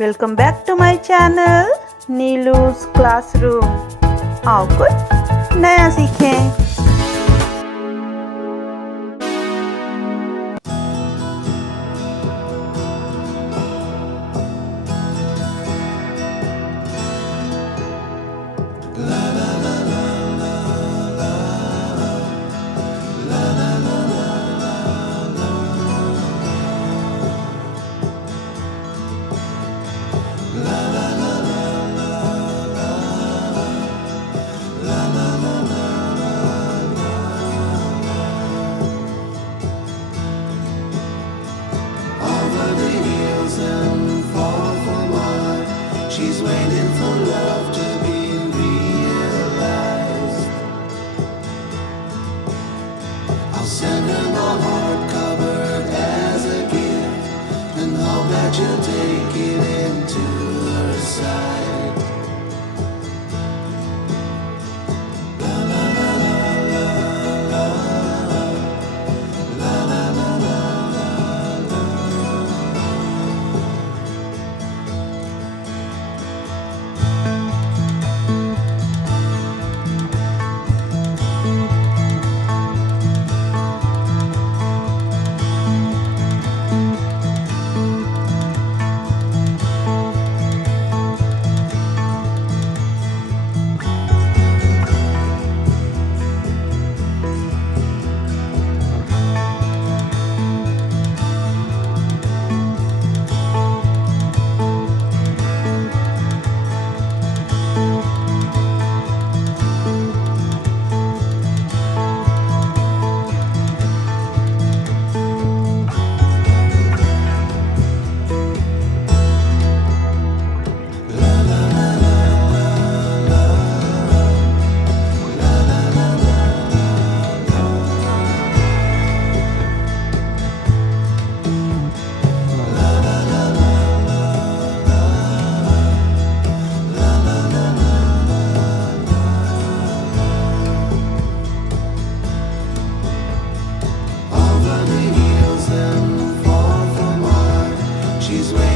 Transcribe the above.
Welcome back to my channel Neelu's classroom. आओ कुछ नया सीखें। She's waiting for love to be realized. I'll send her my heart covered as a gift, and hope that you'll take it into her side. La la la la la la la la la la. She's waiting.